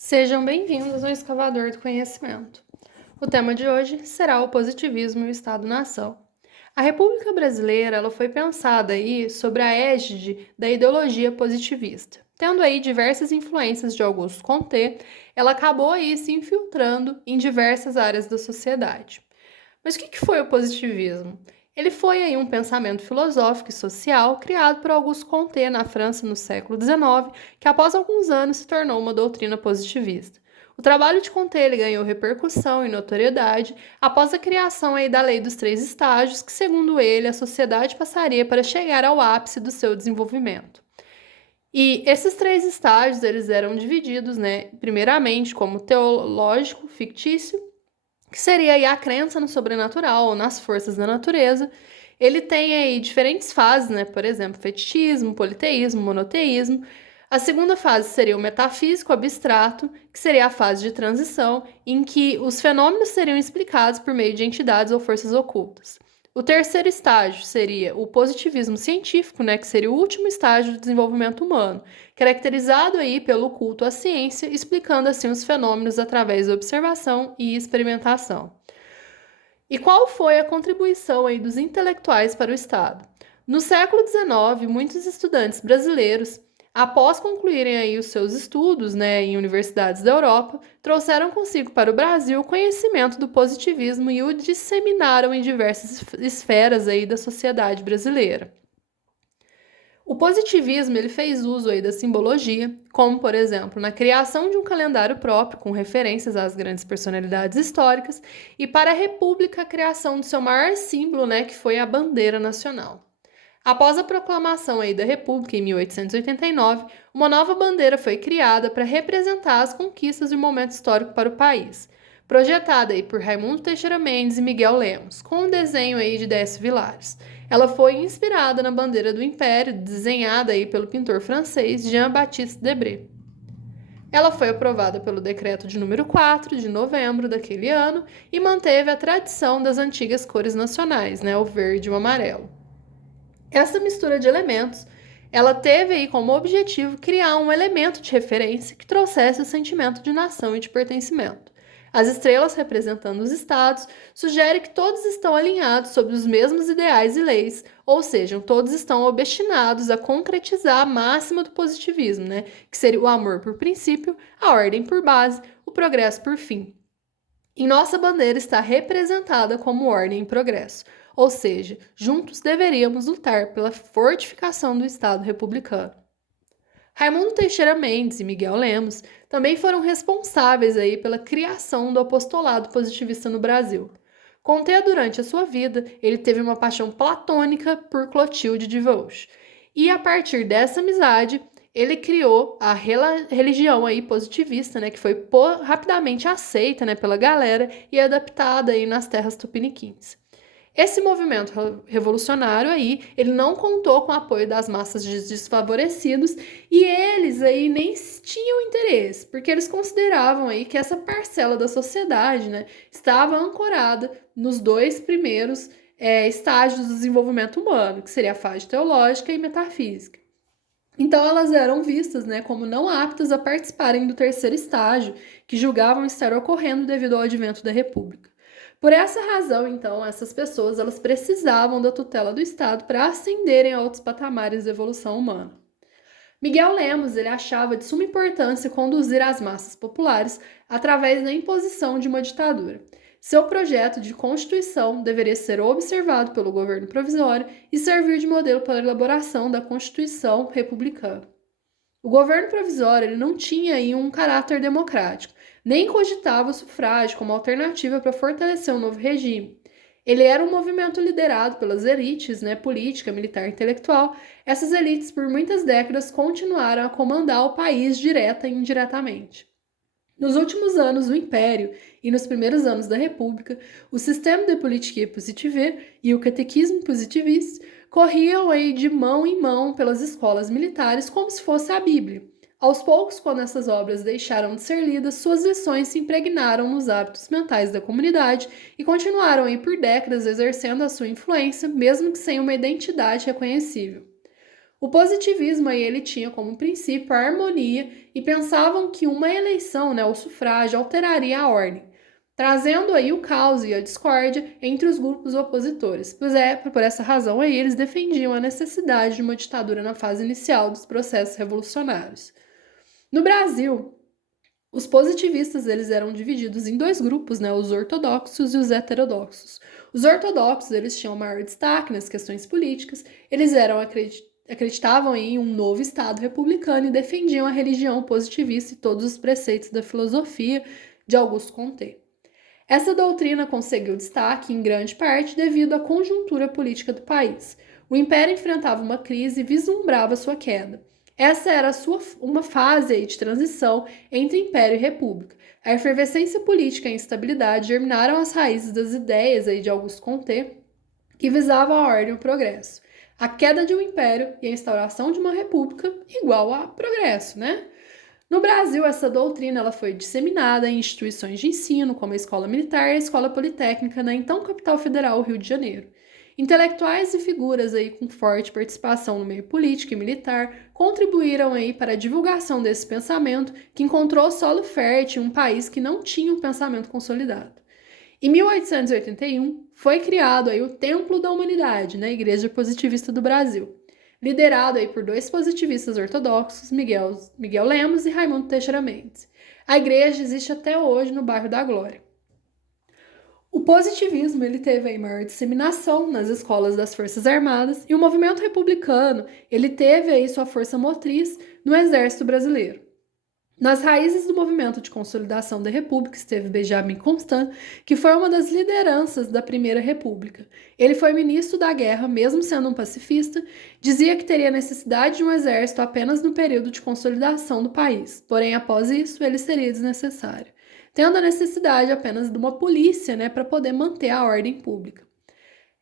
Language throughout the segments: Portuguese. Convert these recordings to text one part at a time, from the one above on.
Sejam bem-vindos ao Escavador do Conhecimento. O tema de hoje será o positivismo e o Estado-nação. A República Brasileira ela foi pensada aí sobre a égide da ideologia positivista. Tendo aí diversas influências de Augusto Comte, ela acabou aí se infiltrando em diversas áreas da sociedade. Mas o que foi o positivismo? Ele foi aí um pensamento filosófico e social criado por Auguste Comte na França no século XIX, que após alguns anos se tornou uma doutrina positivista. O trabalho de Comte ele ganhou repercussão e notoriedade após a criação aí da Lei dos Três Estágios, que segundo ele a sociedade passaria para chegar ao ápice do seu desenvolvimento. E esses três estágios eles eram divididos, primeiramente como teológico, fictício, que seria aí a crença no sobrenatural ou nas forças da natureza. Ele tem aí diferentes fases, por exemplo, fetichismo, politeísmo, monoteísmo. A segunda fase seria o metafísico abstrato, que seria a fase de transição, em que os fenômenos seriam explicados por meio de entidades ou forças ocultas. O terceiro estágio seria o positivismo científico, que seria o último estágio do desenvolvimento humano, caracterizado aí pelo culto à ciência, explicando assim os fenômenos através da observação e experimentação. E qual foi a contribuição aí dos intelectuais para o Estado? No século XIX, muitos estudantes brasileiros, após concluírem aí os seus estudos, em universidades da Europa, trouxeram consigo para o Brasil o conhecimento do positivismo e o disseminaram em diversas esferas aí da sociedade brasileira. O positivismo ele fez uso aí da simbologia, como, por exemplo, na criação de um calendário próprio com referências às grandes personalidades históricas, e para a República a criação do seu maior símbolo, que foi a bandeira nacional. Após a proclamação aí da República em 1889, uma nova bandeira foi criada para representar as conquistas e o momento histórico para o país, projetada aí por Raimundo Teixeira Mendes e Miguel Lemos, com um desenho aí de Décio Vilares. Ela foi inspirada na bandeira do Império, desenhada aí pelo pintor francês Jean-Baptiste Debré. Ela foi aprovada pelo decreto de número 4 de novembro daquele ano e manteve a tradição das antigas cores nacionais, o verde e o amarelo. Essa mistura de elementos, ela teve aí como objetivo criar um elemento de referência que trouxesse o sentimento de nação e de pertencimento. As estrelas representando os estados sugere que todos estão alinhados sobre os mesmos ideais e leis, ou seja, todos estão obstinados a concretizar a máxima do positivismo, que seria o amor por princípio, a ordem por base, o progresso por fim. Em nossa bandeira está representada como ordem e progresso, ou seja, juntos deveríamos lutar pela fortificação do Estado republicano. Raimundo Teixeira Mendes e Miguel Lemos também foram responsáveis aí pela criação do apostolado positivista no Brasil. Comte, durante a sua vida, ele teve uma paixão platônica por Clotilde de Vauche. E a partir dessa amizade, ele criou a religião aí positivista, que foi rapidamente aceita, pela galera e adaptada aí nas terras tupiniquins. Esse movimento revolucionário aí, ele não contou com o apoio das massas desfavorecidos e eles aí nem tinham interesse, porque eles consideravam aí que essa parcela da sociedade, estava ancorada nos dois primeiros estágios do desenvolvimento humano, que seria a fase teológica e metafísica. Então elas eram vistas, como não aptas a participarem do terceiro estágio, que julgavam estar ocorrendo devido ao advento da República. Por essa razão, então, essas pessoas elas precisavam da tutela do Estado para ascenderem a outros patamares da evolução humana. Miguel Lemos ele achava de suma importância conduzir as massas populares através da imposição de uma ditadura. Seu projeto de constituição deveria ser observado pelo governo provisório e servir de modelo para a elaboração da Constituição republicana. O governo provisório ele não tinha aí um caráter democrático, nem cogitava o sufrágio como alternativa para fortalecer um novo regime. Ele era um movimento liderado pelas elites, política, militar e intelectual. Essas elites, por muitas décadas, continuaram a comandar o país direta e indiretamente. Nos últimos anos do Império e nos primeiros anos da República, o sistema de politique positive e o catequismo positivista corriam aí de mão em mão pelas escolas militares como se fosse a Bíblia. Aos poucos, quando essas obras deixaram de ser lidas, suas lições se impregnaram nos hábitos mentais da comunidade e continuaram aí por décadas exercendo a sua influência, mesmo que sem uma identidade reconhecível. O positivismo aí ele tinha como princípio a harmonia e pensavam que uma eleição, né, o sufrágio, alteraria a ordem, trazendo aí o caos e a discórdia entre os grupos opositores. Pois é, por essa razão aí eles defendiam a necessidade de uma ditadura na fase inicial dos processos revolucionários. No Brasil, os positivistas eles eram divididos em dois grupos, né, os ortodoxos e os heterodoxos. Os ortodoxos eles tinham maior destaque nas questões políticas, eles acreditavam em um novo Estado republicano e defendiam a religião positivista e todos os preceitos da filosofia de Auguste Comte. Essa doutrina conseguiu destaque em grande parte devido à conjuntura política do país. O império enfrentava uma crise e vislumbrava sua queda. Essa era uma fase aí de transição entre Império e República. A efervescência política e a instabilidade germinaram as raízes das ideias aí de Auguste Comte, que visavam a ordem e o progresso. A queda de um império e a instauração de uma república igual a progresso, né? No Brasil, essa doutrina ela foi disseminada em instituições de ensino, como a Escola Militar e a Escola Politécnica, na então capital federal, Rio de Janeiro. Intelectuais e figuras aí com forte participação no meio político e militar contribuíram aí para a divulgação desse pensamento que encontrou solo fértil em um país que não tinha um pensamento consolidado. Em 1881, foi criado aí o Templo da Humanidade, na Igreja Positivista do Brasil, liderado aí por dois positivistas ortodoxos, Miguel Lemos e Raimundo Teixeira Mendes. A igreja existe até hoje no bairro da Glória. O positivismo ele teve aí maior disseminação nas escolas das Forças Armadas e o movimento republicano ele teve aí sua força motriz no Exército Brasileiro. Nas raízes do movimento de consolidação da República esteve Benjamin Constant, que foi uma das lideranças da Primeira República. Ele foi ministro da Guerra, mesmo sendo um pacifista, dizia que teria necessidade de um exército apenas no período de consolidação do país, porém, após isso, ele seria desnecessário, tendo a necessidade apenas de uma polícia, né, para poder manter a ordem pública.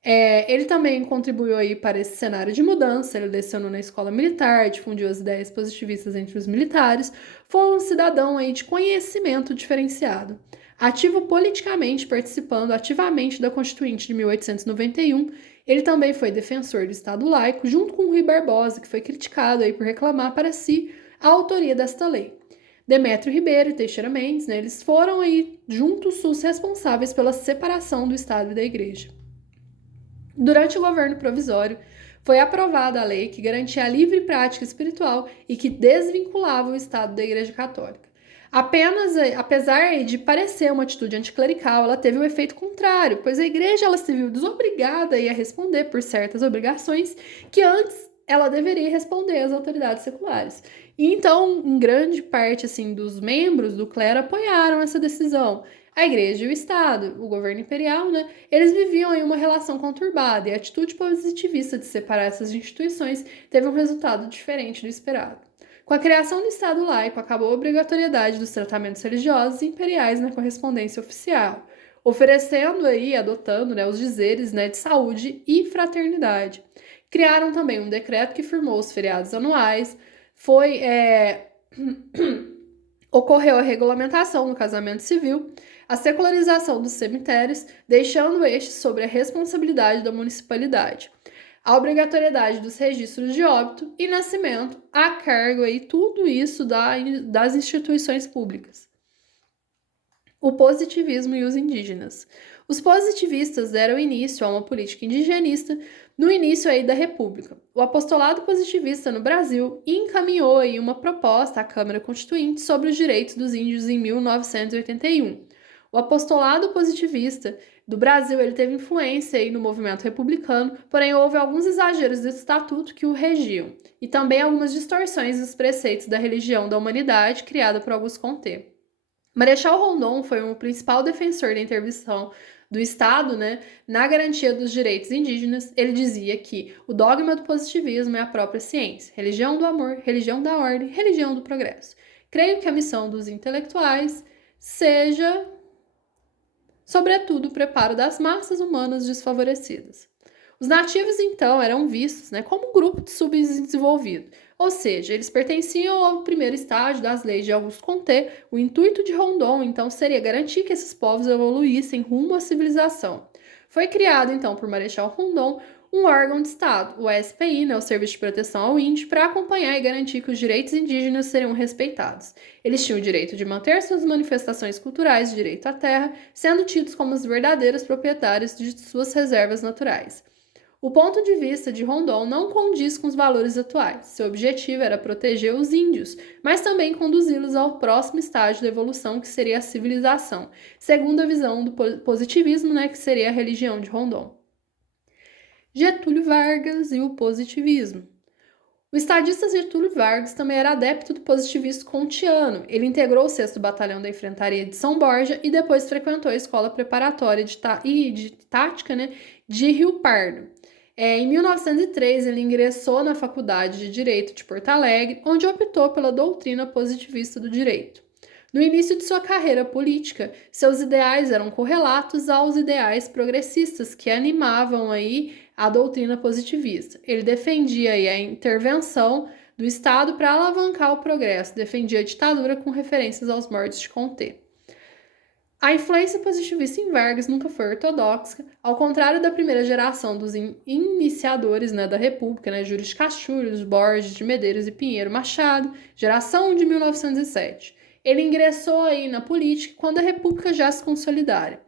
Ele também contribuiu aí para esse cenário de mudança, ele lecionou na escola militar, difundiu as ideias positivistas entre os militares, foi um cidadão aí de conhecimento diferenciado. Ativo politicamente, participando ativamente da Constituinte de 1891, ele também foi defensor do Estado laico, junto com Rui Barbosa, que foi criticado aí por reclamar para si a autoria desta lei. Demétrio Ribeiro e Teixeira Mendes, né, eles foram aí juntos os responsáveis pela separação do Estado e da Igreja. Durante o governo provisório, foi aprovada a lei que garantia a livre prática espiritual e que desvinculava o Estado da Igreja Católica. Apesar de parecer uma atitude anticlerical, ela teve o efeito contrário, pois a Igreja ela se viu desobrigada a responder por certas obrigações que antes ela deveria responder às autoridades seculares. E então, em grande parte assim, dos membros do clero apoiaram essa decisão. A igreja e o Estado, o governo imperial, né, eles viviam em uma relação conturbada e a atitude positivista de separar essas instituições teve um resultado diferente do esperado. Com a criação do Estado laico, acabou a obrigatoriedade dos tratamentos religiosos e imperiais na correspondência oficial, oferecendo aí, adotando, né, os dizeres, né, de saúde e fraternidade. Criaram também um decreto que firmou os feriados anuais, ocorreu a regulamentação do casamento civil, a secularização dos cemitérios, deixando estes sob a responsabilidade da municipalidade, a obrigatoriedade dos registros de óbito e nascimento a cargo aí tudo isso das instituições públicas. O positivismo e os indígenas. Os positivistas deram início a uma política indigenista no início aí da República. O apostolado positivista no Brasil encaminhou aí uma proposta à Câmara Constituinte sobre os direitos dos índios em 1981. O apostolado positivista do Brasil ele teve influência aí no movimento republicano, porém houve alguns exageros desse estatuto que o regiam, e também algumas distorções dos preceitos da religião da humanidade criada por Auguste Comte. Marechal Rondon foi o principal defensor da intervenção do Estado, né, na garantia dos direitos indígenas. Ele dizia que o dogma do positivismo é a própria ciência, religião do amor, religião da ordem, religião do progresso. Creio que a missão dos intelectuais seja, sobretudo, o preparo das massas humanas desfavorecidas. Os nativos, então, eram vistos, né, como um grupo de subdesenvolvido, ou seja, eles pertenciam ao primeiro estágio das leis de Auguste Comte. O intuito de Rondon, então, seria garantir que esses povos evoluíssem rumo à civilização. Foi criado, então, por Marechal Rondon, um órgão de Estado, o SPI, né, o Serviço de Proteção ao Índio, para acompanhar e garantir que os direitos indígenas seriam respeitados. Eles tinham o direito de manter suas manifestações culturais de direito à terra, sendo tidos como os verdadeiros proprietários de suas reservas naturais. O ponto de vista de Rondon não condiz com os valores atuais. Seu objetivo era proteger os índios, mas também conduzi-los ao próximo estágio da evolução, que seria a civilização, segundo a visão do positivismo, né, que seria a religião de Rondon. Getúlio Vargas e o positivismo. O estadista Getúlio Vargas também era adepto do positivismo kantiano. Ele integrou o 6º Batalhão da Infrantaria de São Borja e depois frequentou a Escola Preparatória de Tática, né, de Rio Pardo. Em 1903, ele ingressou na Faculdade de Direito de Porto Alegre, onde optou pela doutrina positivista do direito. No início de sua carreira política, seus ideais eram correlatos aos ideais progressistas que animavam aí a doutrina positivista. Ele defendia aí a intervenção do Estado para alavancar o progresso, defendia a ditadura com referências aos mortos de Comté. A influência positivista em Vargas nunca foi ortodoxa, ao contrário da primeira geração dos iniciadores, né, da República, né, Júlio de Castilhos, Borges de Medeiros e Pinheiro Machado, geração de 1907. Ele ingressou aí na política quando a República já se consolidara.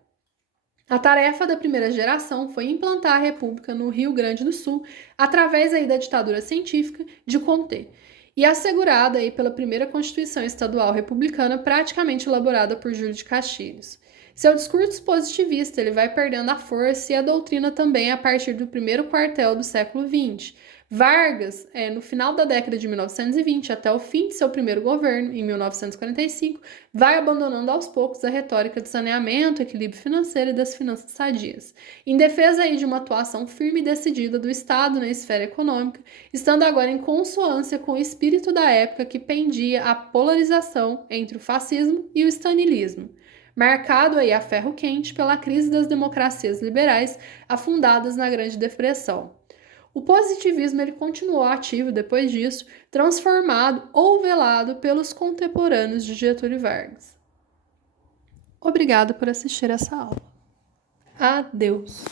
A tarefa da primeira geração foi implantar a República no Rio Grande do Sul, através aí da ditadura científica de Comté, e assegurada aí pela primeira Constituição Estadual Republicana, praticamente elaborada por Júlio de Castilhos. Seu discurso positivista ele vai perdendo a força e a doutrina também a partir do primeiro quartel do século XX. Vargas, no final da década de 1920 até o fim de seu primeiro governo, em 1945, vai abandonando aos poucos a retórica de saneamento, equilíbrio financeiro e das finanças sadias, em defesa aí de uma atuação firme e decidida do Estado na esfera econômica, estando agora em consonância com o espírito da época que pendia a polarização entre o fascismo e o stalinismo, marcado aí a ferro quente pela crise das democracias liberais afundadas na Grande Depressão. O positivismo ele continuou ativo depois disso, transformado ou velado pelos contemporâneos de Getúlio Vargas. Obrigada por assistir essa aula. Adeus!